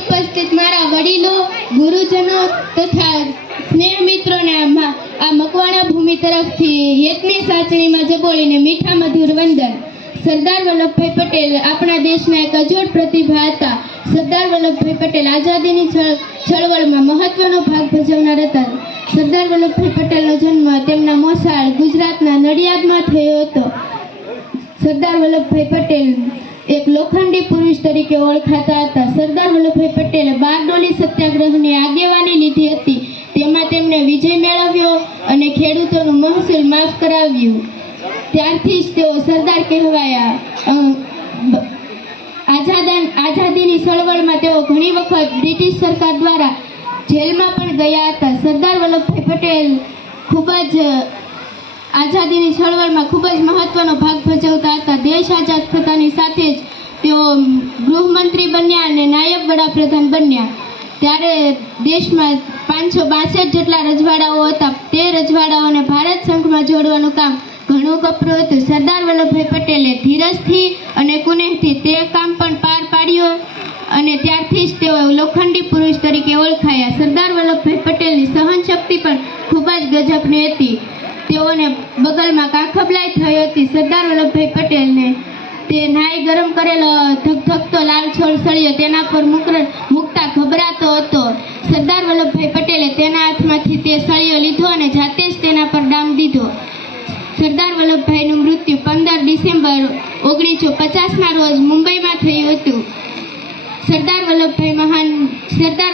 ઉપસ્થિત મારા વડીલો, ગુરુજનો તથા સ્નેહ મિત્રોને આ મકવાણા ભૂમિ તરફથી હેતની સાચણીમાં જબોળીને મીઠા મધુર વંદન। સરદાર વલ્લભભાઈ પટેલ આપણા દેશના એક અજોડ પ્રતિભા હતા। સરદાર વલ્લભભાઈ પટેલ આઝાદીની ચળવળમાં મહત્વનો ભાગ ભજવનાર હતા। સરદાર વલ્લભભાઈ પટેલનો જન્મ તેમના મોસાળ ગુજરાતના નડિયાદમાં થયો હતો। સરદાર વલ્લભભાઈ પટેલ એક લોખંડી પુરુષ તરીકે ઓળખાતા હતા। સરદાર વલ્લભભાઈ પટેલે બારડોલી સત્યાગ્રહની આગેવાની લીધી હતી। તેમાં તેમણે વિજય મેળવ્યો અને ખેડૂતોનું મહેસૂલ માફ કરાવ્યું। ત્યારથી જ તેઓ સરદાર કહેવાયા। આઝાદીની ચળવળમાં તેઓ ઘણી વખત બ્રિટિશ સરકાર દ્વારા જેલમાં પણ ગયા હતા। સરદાર વલ્લભભાઈ પટેલ ખૂબ જ આઝાદીની ચળવળમાં ખૂબ જ મહત્વનો ભાગ ભજવતા હતા। દેશ આઝાદ થતાની સાથે જ તેઓ ગૃહમંત્રી બન્યા અને નાયબ વડાપ્રધાન બન્યા। ત્યારે દેશમાં 562 જેટલા રજવાડાઓ હતા। તે રજવાડાઓને ભારત સંઘમાં જોડવાનું કામ ઘણું કપરું હતું। સરદાર વલ્લભભાઈ પટેલે ધીરજથી અને કુનેહથી તે કામ પણ પાર પાડ્યું અને ત્યારથી જ તેઓ લોખંડી પુરુષ તરીકે ઓળખાયા। સરદાર વલ્લભભાઈ પટેલની સહનશક્તિ પણ ખૂબ જ ગજબની હતી। તેઓને બગલમાં કાંખબલાઈ થઈ હતી। સરદાર વલ્લભભાઈ પટેલને તે નાઈ ગરમ કરેલો ધગધગતો લાલ છોડ સળિયો તેના પર મૂકતા ગભરાતો હતો। સરદાર વલ્લભભાઈ પટેલે તેના હાથમાંથી તે સળિયો લીધો અને જાતે જ તેના પર ડામ દીધો। સરદાર વલ્લભભાઈનું મૃત્યુ 15 ડિસેમ્બર 1950ના રોજ મુંબઈમાં થયું હતું। સરદાર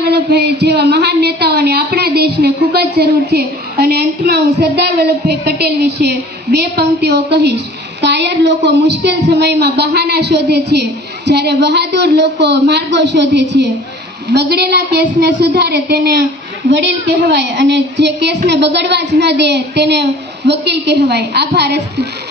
વલ્લભભાઈ જેવા મહાન નેતાઓની આપણા દેશને ખૂબ જ જરૂર છે અને અંતમાં હું સરદાર વલ્લભભાઈ પટેલ વિશે 2 પંક્તિઓ કહીશ। કાયર લોકો મુશ્કેલ સમયમાં બહાના શોધે છે, જ્યારે બહાદુર લોકો માર્ગો શોધે છે। બગડેલા કેસને સુધારે તેને વડીલ કહેવાય અને જે કેસને બગડવા જ ન દે તેને વકીલ કહેવાય। આભાર।